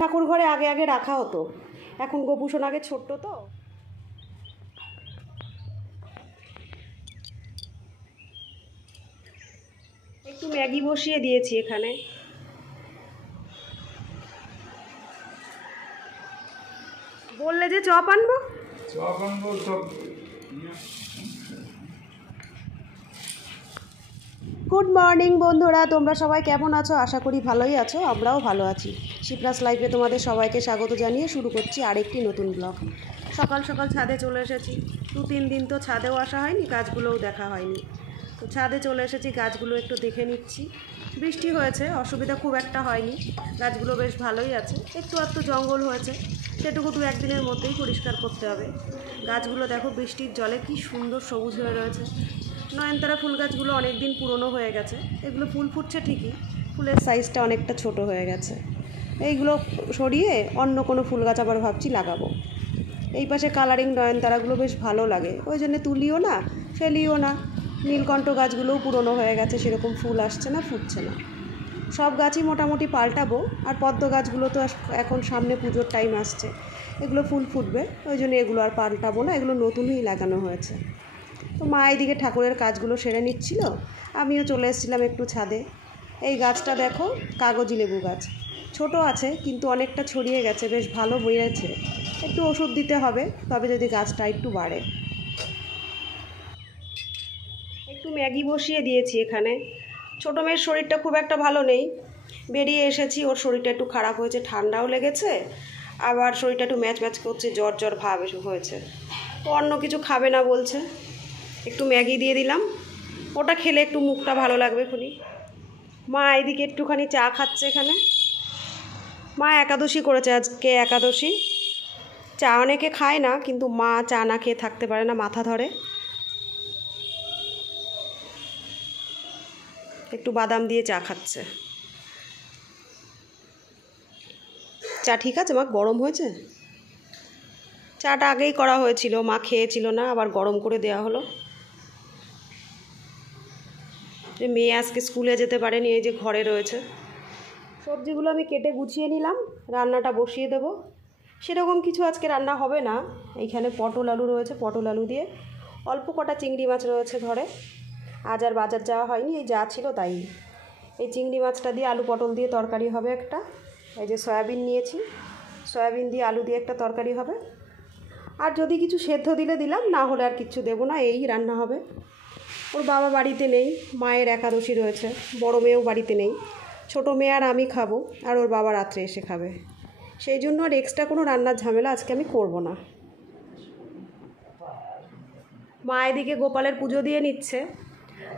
ঠাকুর ঘরে আগে আগে রাখা হতো, এখন গোপুসোন আগে ছোট্ট তো। একটু ম্যাগি বসিয়ে দিয়েছি এখানে। বললে যে চপ আনবো, সব। গুড মর্নিং বন্ধুরা, তোমরা সবাই কেমন আছো? আশা করি ভালোই আছো, আমরাও ভালো আছি। শিপ্রাস লাইফে তোমাদের সবাইকে স্বাগত জানিয়ে শুরু করছি আরেকটি নতুন ব্লগ। সকাল সকাল ছাদে চলে এসেছি। 2-3 দিন তো ছাদেও আসা হয়নি, গাছগুলোও দেখা হয়নি। তো ছাদে চলে এসেছি, গাছগুলো একটু দেখে নিচ্ছি। বৃষ্টি হয়েছে, অসুবিধা খুব একটা হয়নি, গাছগুলো বেশ ভালোই আছে। একটু একটু জঙ্গল হয়েছে, সেটুকু 2-1 দিনের মধ্যেই পরিষ্কার করতে হবে। গাছগুলো দেখো বৃষ্টির জলে কি সুন্দর সবুজ হয়ে রয়েছে। নয়নতারা ফুল গাছগুলো অনেক দিন পুরনো হয়ে গেছে, এগুলো ফুল ফুটছে ঠিকই, ফুলের সাইজটা অনেকটা ছোট হয়ে গেছে। এইগুলো সরিয়ে অন্য কোনো ফুল গাছ আবার ভাবছি লাগাবো। এই পাশে কালারিং নয়নতারাগুলো বেশ ভালো লাগে, ওই জন্য তুলিও না ফেলিও না। নীলকণ্ঠ গাছগুলোও পুরনো হয়ে গেছে, সেরকম ফুল আসছে না, ফুটছে না। সব গাছই মোটামুটি পাল্টাবো। আর পদ্ম গাছগুলো তো এখন সামনে পুজোর টাইম আসছে, এগুলো ফুল ফুটবে, ওই জন্য এগুলো আর পাল্টাবো না, এগুলো নতুনই লাগানো হয়েছে। তো মা এইদিকে ঠাকুরের কাজগুলো সেরে নিচ্ছিল, আমিও চলে এসেছিলাম একটু ছাদে। এই গাছটা দেখো, কাগজি লেবু গাছ, ছোট আছে কিন্তু অনেকটা ছড়িয়ে গেছে, বেশ ভালো বেড়েছে। একটু ওষুধ দিতে হবে, তবে যদি গাছটা একটু বাড়ে। একটু ম্যাগি বসিয়ে দিয়েছি এখানে। ছোটো মেয়ের শরীরটা খুব একটা ভালো নেই, বেরিয়ে এসেছি, ওর শরীরটা একটু খারাপ হয়েছে, ঠান্ডাও লেগেছে, আবার শরীরটা একটু ম্যাচ ম্যাচ করছে, জ্বর জ্বর ভাব হয়েছে। তো অন্য কিছু খাবে না বলছে, একটু ম্যাগি দিয়ে দিলাম, ওটা খেলে একটু মুখটা ভালো লাগবে খুনি। মা এইদিকে একটুখানি চা খাচ্ছে এখানে। মা একাদশী করেছে, আজকে একাদশী। চা অনেকে খায় না, কিন্তু মা চা না খেয়ে থাকতে পারে না, মাথা ধরে। একটু বাদাম দিয়ে চা খাচ্ছে। চা ঠিক আছে মা? গরম হয়েছে? চাটা আগেই করা হয়েছিল, মা খেয়েছিল না, আবার গরম করে দেওয়া হলো। যে মেয়ে আজকে স্কুলে যেতে পারেনি, এই যে ঘরে রয়েছে। সবজিগুলো আমি কেটে গুছিয়ে নিলাম, রান্নাটা বসিয়ে দেব। সেরকম কিছু আজকে রান্না হবে না। এইখানে পটল আলু রয়েছে, পটল আলু দিয়ে, অল্প কটা চিংড়ি মাছ রয়েছে ঘরে। আজ আর বাজার যাওয়া হয়নি, এই যা ছিল তাই। এই চিংড়ি মাছটা দিয়ে আলু পটল দিয়ে তরকারি হবে একটা। এই যে সয়াবিন নিয়েছি, সয়াবিন দিয়ে আলু দিয়ে একটা তরকারি হবে। আর যদি কিছু সেদ্ধ দিলে দিলাম, না হলে আর কিচ্ছু দেবো না, এই রান্না হবে। ওর বাবা বাড়িতে নেই, মায়ের একাদশী রয়েছে, বড় মেয়েও বাড়িতে নেই। ছোটো মেয়ে আর আমি খাবো, আর ওর বাবা রাত্রে এসে খাবে। সেই জন্য আর এক্সট্রা কোনো রান্নার ঝামেলা আজকে আমি করব না। মা এদিকে গোপালের পুজো দিয়ে নিচ্ছে।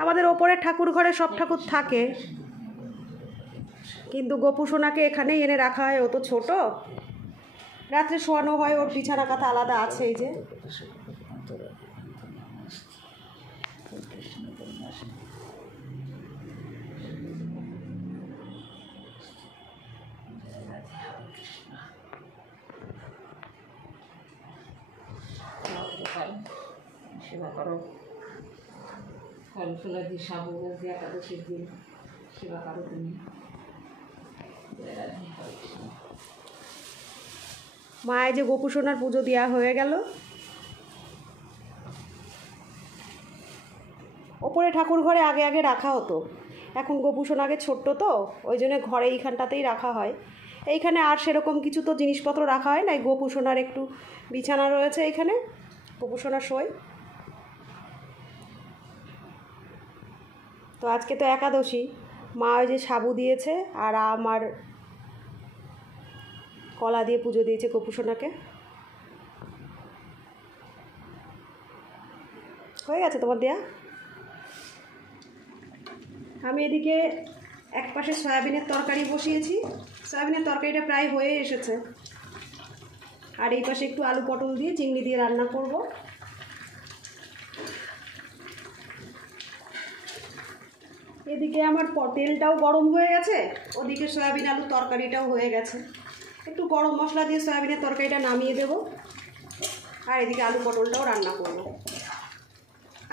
আমাদের ওপরের ঠাকুর ঘরে সব ঠাকুর থাকে, কিন্তু গোপুসোনাকে এখানেই এনে রাখা হয়, ও তো ছোটো, রাত্রে শোয়ানো হয়, ওর বিছানা কাঁথা আলাদা আছে। এই যে সেবা করো, ফল ফুলাদি সাবু দিয়ে একাদশীর দিন সেবা করো তুমি। মায়ের যে গোপুসোনার পুজো দেওয়া হয়ে গেল। ওপরে ঠাকুর ঘরে আগে আগে রাখা হতো, এখন গোপুসোনা আগে ছোট্ট তো, ওই জন্য ঘরে এইখানটাতেই রাখা হয়। এইখানে আর সেরকম কিছু তো জিনিসপত্র রাখা হয় না, গোপুসোনার একটু বিছানা রয়েছে এইখানে, গোপুসোনা শোয়। তো আজকে তো একাদশী, মা ওই যে সাবু দিয়েছে আর আমার কলা দিয়ে পুজো দিয়েছে গোপুসোনাকে। হয়ে গেছে তোমার দেয়া? আমি এদিকে এক পাশে সয়াবিনের তরকারি বসিয়েছি, সয়াবিনের তরকারিটা প্রায় হয়ে এসেছে। আর এই পাশে একটু আলু পটল দিয়ে চিংড়ি দিয়ে রান্না করব। এদিকে আমার তেলটাও গরম হয়ে গেছে, ওদিকে সয়াবিন আলু তরকারিটাও হয়ে গেছে। একটু গরম মশলা দিয়ে সয়াবিনের তরকারিটা নামিয়ে দেব, আর এদিকে আলু পটলটাও রান্না করব।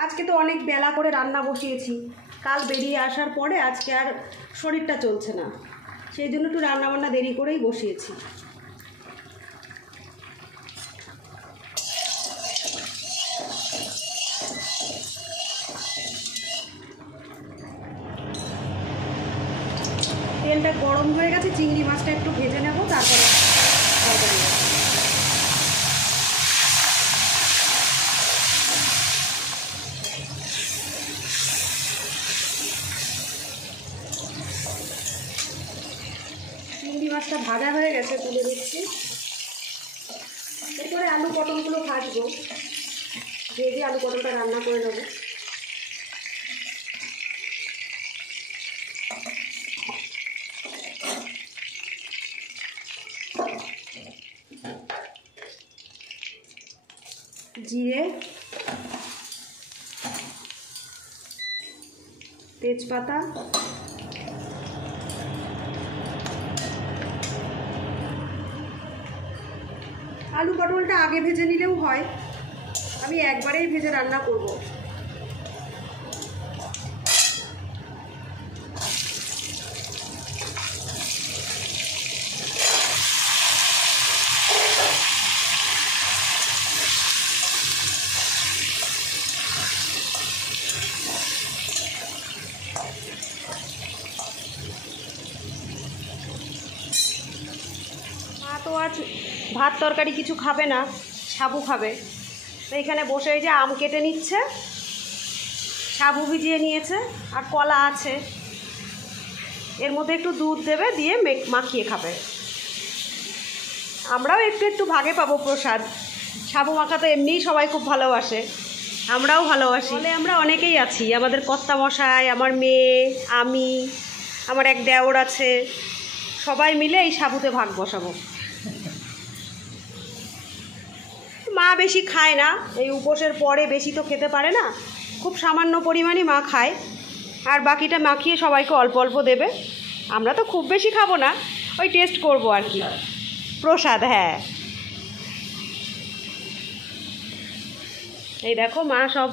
আজকে তো অনেক বেলা করে রান্না বসিয়েছি, কাল বেরিয়ে আসার পরে আজকে আর শরীরটা চলছে না, সেই জন্য একটু রান্নাবান্না দেরি করেই বসিয়েছি। তেলটা গরম হয়ে গেছে, চিংড়ি মাছটা একটু ভেজে নেব, তারপরে তরকারি দেব। চিংড়ি মাছটা ভাজা হয়ে গেছে, তুলে দিচ্ছি। এরপরে আলু পটলগুলো ভাজবো, ভেজে আলু পটলটা রান্না করে নেবো। জিরে, তেজপাতা, আলু পটলটা আগে ভেজে নিলেও হয়, আমি একবারেই ভেজে রান্না করব। মা তো আজ ভাত তরকারি কিছু খাবে না, সাবু খাবে। তো এখানে বসে এই যে আম কেটে নিচ্ছে, সাবু ভিজিয়ে নিয়েছে, আর কলা আছে, এর মধ্যে একটু দুধ দেবে, দিয়ে মাখিয়ে খাবে। আমরাও একটু একটু ভাগে পাবো প্রসাদ। সাবু মাখা তো এমনিই সবাই খুব ভালোবাসে, আমরাও ভালোবাসি। বলে আমরা অনেকেই আছি, আমাদের কর্তামশাই, আমার মেয়ে, আমি, আমার এক দেওর আছে, সবাই মিলে এই সাবুতে ভাগ বসাবো। মা বেশি খায় না, এই উপোসের পরে বেশি তো খেতে পারে না, খুব সামান্য পরিমাণই মা খায়, আর বাকিটা মাখিয়ে সবাইকে অল্প অল্প দেবে। আমরা তো খুব বেশি খাবো না, ওই টেস্ট করবো আর কি, প্রসাদ। হ্যাঁ, এই দেখো মা সব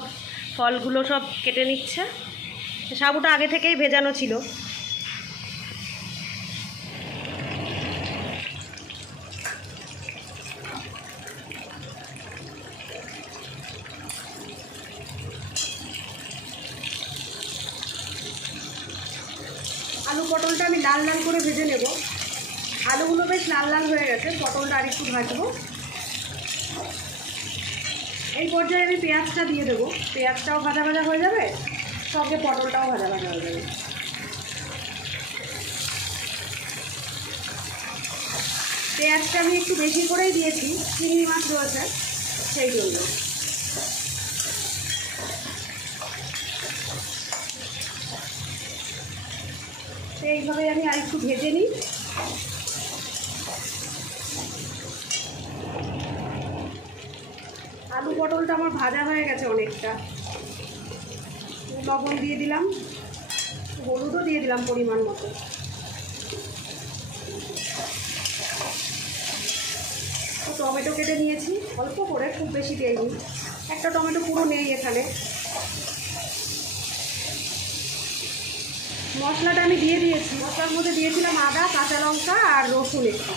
ফলগুলো সব কেটে নিচ্ছে, সাবুটা আগে থেকেই ভেজানো ছিল। আলু পটলটা আমি লাল লাল করে ভেজে নেব। আলুগুলো বেশ লাল লাল হয়ে গেছে, পটলটা আর একটু ভাজবো। এই পর্যায়ে আমি পেঁয়াজটা দিয়ে দেবো, পেঁয়াজটাও ভাজা ভাজা হয়ে যাবে, সঙ্গে পটলটাও ভাজা ভাজা হয়ে যাবে। পেঁয়াজটা আমি একটু বেশি করেই দিয়েছি, চিংড়ি মাছ রয়েছে সেই জন্য। এইভাবে আমি আর একটু ভেজে নিই। আলু পটলটা আমার ভাজা হয়ে গেছে অনেকটা, লবণ দিয়ে দিলাম, হলুদও দিয়ে দিলাম পরিমাণ মতো। টমেটো কেটে নিয়েছি অল্প করে, খুব বেশি দিইনি, একটা টমেটো পুরো নেই এখানে। মশলাটা আমি দিয়ে দিয়েছি, মশলার মধ্যে দিয়েছিলাম আদা, কাঁচা লঙ্কা আর রসুন একটু।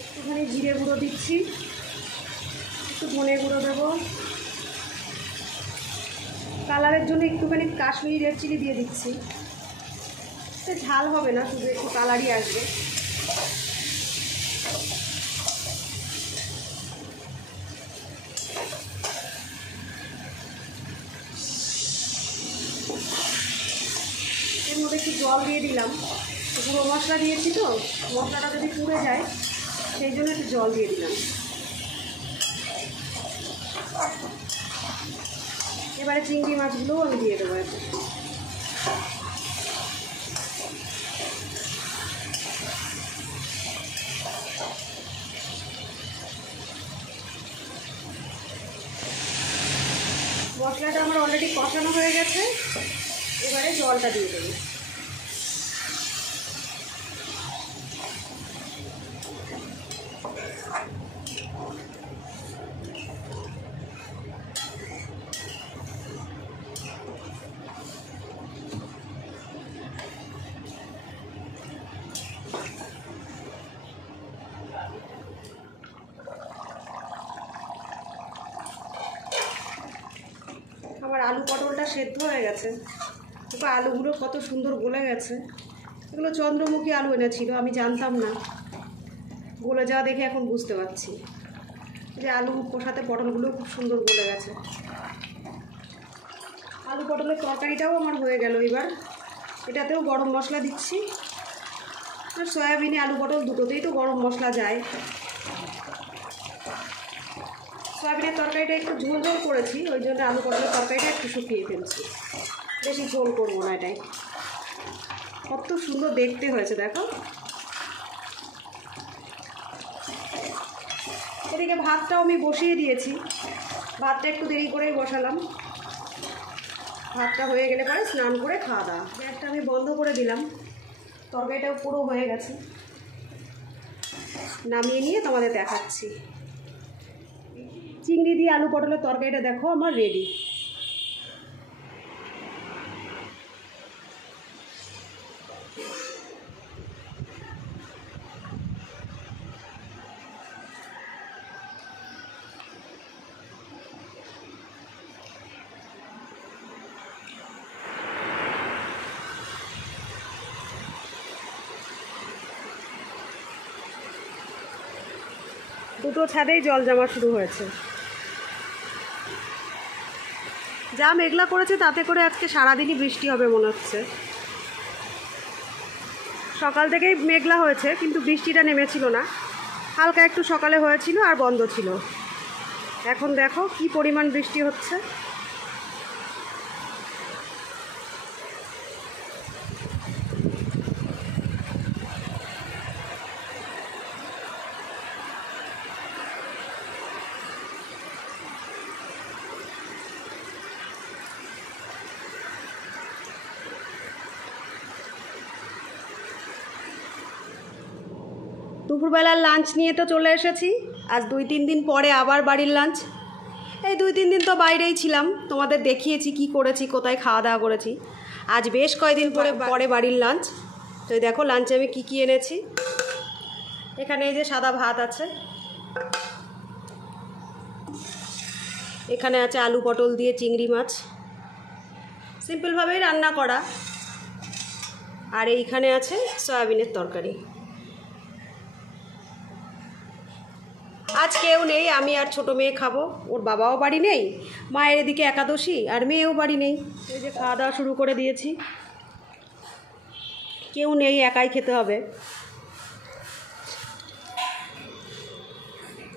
একটুখানি জিরে গুঁড়ো দিচ্ছি, একটু ধনে গুঁড়ো দেবো, কালারের জন্য একটুখানি কাশ্মীরি রেড চিলি দিয়ে দিচ্ছি। সে ঝাল হবে না, শুধু একটু কালারই আসবে। এর মধ্যে একটু জল দিয়ে দিলাম, গুঁড়ো মশলা দিয়েছি তো, মশলাটা যদি পুড়ে যায় সেই জন্য একটু জল দিয়ে দিলাম। এবারে চিংড়ি মাছগুলোও আমি দিয়ে দেবো এখন। মশলাটা আমার অলরেডি কষানো হয়ে গেছে, এবারে জলটা দিয়ে দেবো। আলু পটলটা সেদ্ধ হয়ে গেছে। দেখো আলুগুলো কত সুন্দর গলে গেছে। এগুলো চন্দ্রমুখী আলু এনেছিল, আমি জানতাম না। গলে যাওয়া দেখে এখন বুঝতে পারছি যে আলু সাথে পটলগুলো খুব সুন্দর গলে গেছে। আলু পটলের তরকারিটাও আমার হয়ে গেল। এবার এটাতেও গরম মশলা দিচ্ছি। আর সয়াবিনে আলু পটল দুটোতেই তো গরম মশলা যায়। সয়াবিনের তরকারিটা একটু ঝোল ঝোল করেছি, ওই জন্য আলু পটলের তরকারিটা একটু শুকিয়ে ফেলছি। বেশি ঝোল করবো না এটাই। কত সুন্দর দেখতে হয়েছে দেখো। এদিকে ভাতটাও আমি বসিয়ে দিয়েছি। ভাতটা একটু দেরি করেই বসালাম। ভাতটা হয়ে গেলে পরে স্নান করে খাওয়া দাওয়া। গ্যাসটা আমি বন্ধ করে দিলাম। তরকারিটাও পুরো হয়ে গেছে। নামিয়ে নিয়ে তোমাদের দেখাচ্ছি। চিংড়ি দিয়ে আলু পটলের তরকারিটা দেখো আমার রেডি। দুটো ছাদেই জল জমা শুরু হয়েছে। যা মেঘলা করেছে তাতে করে আজকে সারাদিনই বৃষ্টি হবে মনে হচ্ছে। সকাল থেকেই মেঘলা হয়েছে কিন্তু বৃষ্টিটা নেমেছিল না। হালকা একটু সকালে হয়েছিল আর বন্ধ ছিল। এখন দেখো কি পরিমাণ বৃষ্টি হচ্ছে। দুপুরবেলার লাঞ্চ নিয়ে তো চলে এসেছি। আজ 2-3 দিন পরে আবার বাড়ির লাঞ্চ। এই 2-3 দিন তো বাইরেই ছিলাম, তোমাদের দেখিয়েছি কি করেছি, কোথায় খাওয়া দাওয়া করেছি। আজ বেশ কয়েকদিন পরে বাড়ির লাঞ্চ। তো এই দেখো লাঞ্চে আমি কি এনেছি। এখানে এই যে সাদা ভাত আছে, এখানে আছে আলু পটল দিয়ে চিংড়ি মাছ, সিম্পলভাবেই রান্না করা। আর এইখানে আছে সয়াবিনের তরকারি। আজ কেউ নেই, আমি আর ছোটো মেয়ে খাবো। ওর বাবাও বাড়ি নেই, মায়ের এদিকে একাদশী, আর মেয়েও বাড়ি নেই। এই যে খাওয়া দাওয়া শুরু করে দিয়েছি। কেউ নেই, একাই খেতে হবে।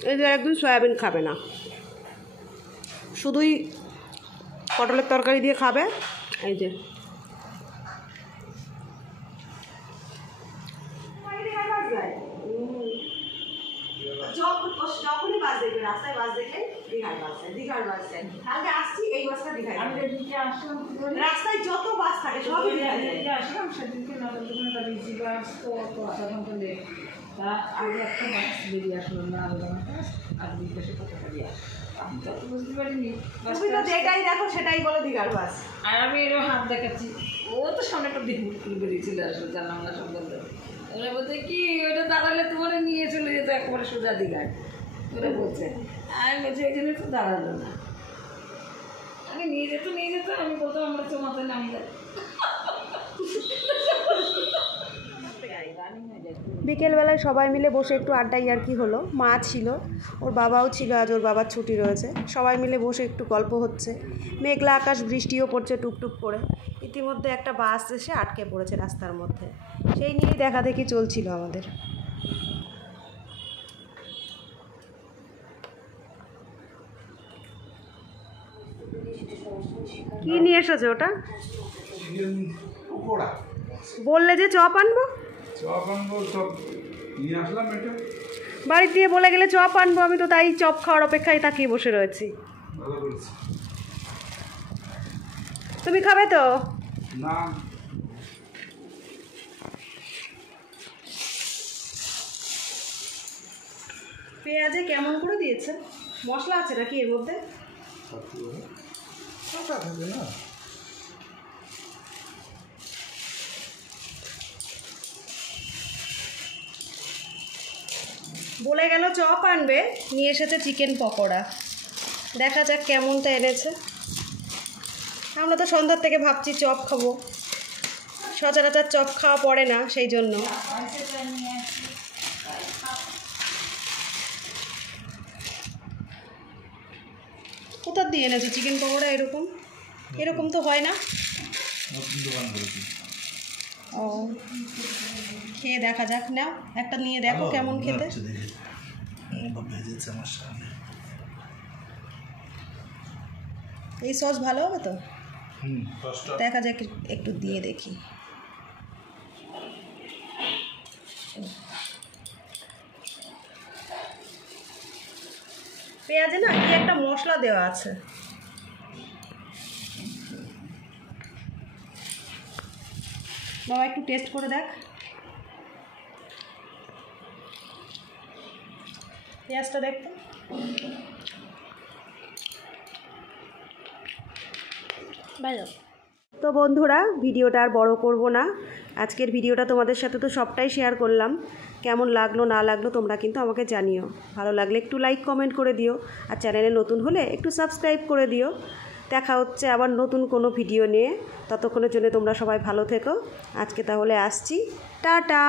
এই যে একদম সয়াবিন খাবে না, শুধুই পটলের তরকারি দিয়ে খাবে। এই যে যখনই বাস দেখবে, রাস্তায় বাস দেখে দীঘার বাস যায়। কালকে আসছি এই বাসটা দীঘায়, রাস্তায় যত বাস থাকে সবই দীঘায় আসলাম। সেদিনকে বাস তো অত আধা ঘন্টা লেট, তা আগে একটা বাস বেরিয়ে আসলো না, আধা ঘন্টা আর বিকাশে কতটা দিয়ে আমি তো বুঝতে পারিনি। তুমি তো যেটাই দেখো সেটাই বলো দীঘার বাস। আর আমি এরকম হাত দেখাচ্ছি, ও তো সামনে একটা দিন বেরিয়ে চলে আসলো, জানলাম না সব বলতে। ওরা বলছে কি ওটা দাঁড়ালে তোমার নিয়ে চলে যেত একবারে সোজা দীঘায়, ওরা বলছে। আমি বলছি এই জন্য তো দাঁড়ালো না, আমি নিয়ে যেত আমি বলতাম আমরা তো মাথায় নামি যাই। বিকেলবেলায় সবাই মিলে বসে একটু আড্ডাই আর কি হলো। মা ছিল, ওর বাবাও ছিল, আজ ওর বাবার ছুটি রয়েছে। সবাই মিলে বসে একটু গল্প হচ্ছে। মেঘলা আকাশ, বৃষ্টিও পড়ছে টুপটুপ করে। ইতিমধ্যে একটা বাস এসে আটকে পড়েছে রাস্তার মধ্যে, সেই নিয়েই দেখাদেখি চলছিল আমাদের। কি নিয়ে এসেছে ওটা? বললে যে চপ আনবো, বাড়ির দিয়ে বলে গেলে চপ আনবো, আমি তো তাই চপ খাওয়ার অপেক্ষায় তাকিয়ে বসে রয়েছি। তুমি খাবে তো? না। পেঁয়াজে কেমন করে দিয়েছে? মশলা আছে নাকি এর মধ্যে? বলে গেল চপ আনবে, নিয়ে এসেছে চিকেন পকোড়া। দেখা যাক কেমনটা এনেছে। আমরা তো সন্ধ্যার থেকে ভাবছি চপ খাবো, সচরাচর চপ খাওয়া পড়ে না, সেই জন্য। কোথা দিয়ে এনেছো চিকেন পকোড়া? এরকম এরকম তো হয় না। ও, খেয়ে দেখা যাক। নাও একটা নিয়ে দেখো কেমন খেতে। এই সস ভালো হবে তো? দেখা যাক, একটু দিয়ে দেখি। পেঁয়াজে না কি একটা মশলা দেওয়া আছে, বাবা একটু টেস্ট করে দেখ। পেঁয়াজটা দেখতে। ভালো তো বন্ধুরা, ভিডিওটা আর বড় করব না। আজকের ভিডিওটা তোমাদের সাথে তো সবটাই শেয়ার করলাম। কেমন লাগলো না লাগলো তোমরা কিন্তু আমাকে জানিও। ভালো লাগলে একটু লাইক কমেন্ট করে দিও, আর চ্যানেলে নতুন হলে একটু সাবস্ক্রাইব করে দিও। দেখা হচ্ছে আবার নতুন কোনো ভিডিও নিয়ে। ততক্ষণের জন্য তোমরা সবাই ভালো থেকো। আজকে তাহলে আসছি, টাটা।